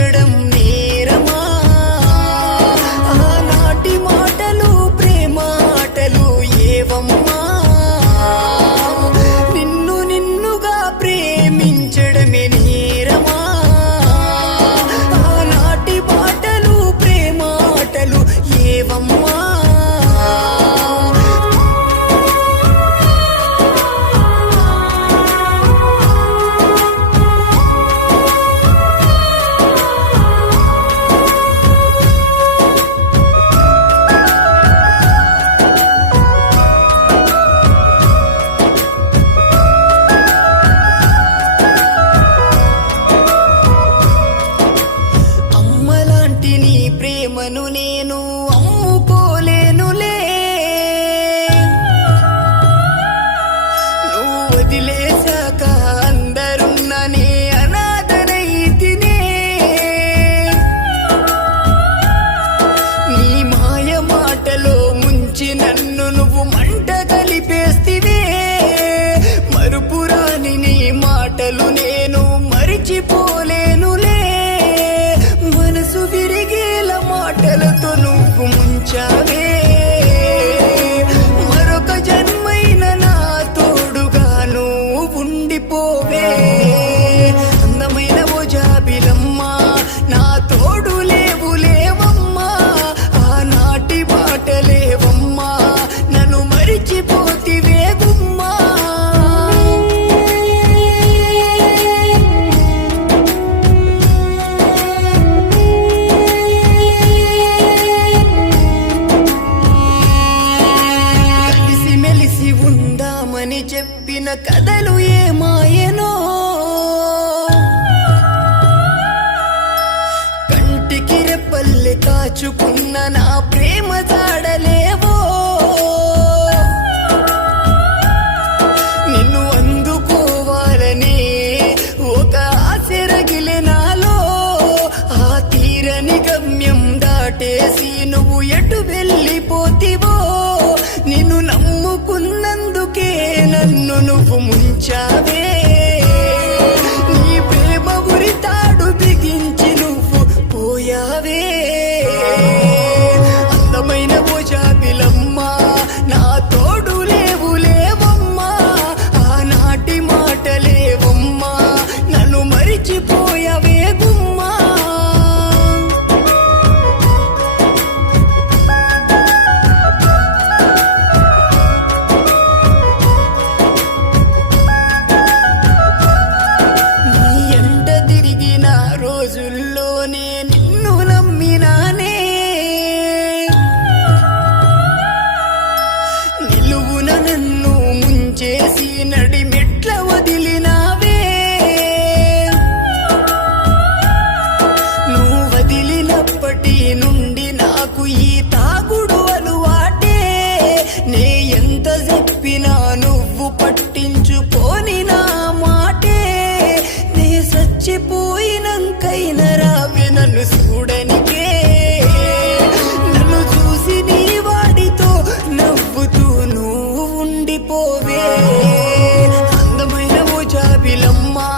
ప్రేమించడం నేరమా? ఆనాటి మాటలు ప్రేమ ఆటలు ఏవమ్మా? నిన్ను నిన్నుగా ప్రేమించడమే నేరమా? ఆనాటి మాటలు ప్రేమ ఆటలు ఏవమ్మా? అమ్మలాంటి నీ ప్రేమను నేను అమ్ముకోలేనులే. నువ్వు వదిలేశాక అందరున్ననే అనాథనైతినే. నీ మాయ మాటలో ముంచి నన్ను నువ్వు మంట కలిపేస్తివే. మరుపురాని నీ మాటలు నేను మరిచిపోలేనులే. మనసు విరిగేల మాటలతో నువ్వు ముంచావే. మరొక జన్మైన నా తోడుగా నువ్వు ఉండిపోవే. అందమైన ఓ జాబిలమ్మా, నా తోడు లేవు లేవమ్మా. ఆనాటి బాటలేవమ్మా, నన్ను మరిచిపోతివే గుమ్మా. కలిసి మెలిసి ఉందామని చెప్పిన కథలు ఏమాయనో. కంటికి రెప్పల్లె కాచుకున్న నా ప్రేమ జాడలేవో. నిన్ను అందుకోవాలని ఒక ఆశ రగిలే నాలో. ఆ తీరని గమ్యం దాటేసి నువ్వు ఎటు వెళ్ళిపోతివో. నిన్ను నమ్ముకున్నందుకే నన్ను నువ్వు ముంచావే. నీ ప్రేమ ఉరి తాడు బిగించి నువ్వు పోయావే. అందమైన ఓ జాబిలమ్మా, నా తోడు లేవు లేవమ్మా. ఆనాటి మాటలేవమ్మా, నన్ను మరిచిపోయావే గుమ్మా. నీ ఎంట తిరిగిన రోజుల్లోనే నిన్ను నమ్మినానే. నిలువున నన్ను ముంచేసి నడిమెట్ల వదిలినావే. నువ్వు వదిలినప్పటి నుండి నాకు ఈ తాగుడు అలవాటే. నే ఎంత చెప్పినా నువ్వు పట్టించుకోని నా మాటే. నే చచ్చిపోయినంకైనా రావే నన్ను చూడనికే. నన్ను చూసి నీ వాడితో నవ్వుతూ నువ్వు ఉండిపోవే. అందమైన ఓ జాబిలమ్మా,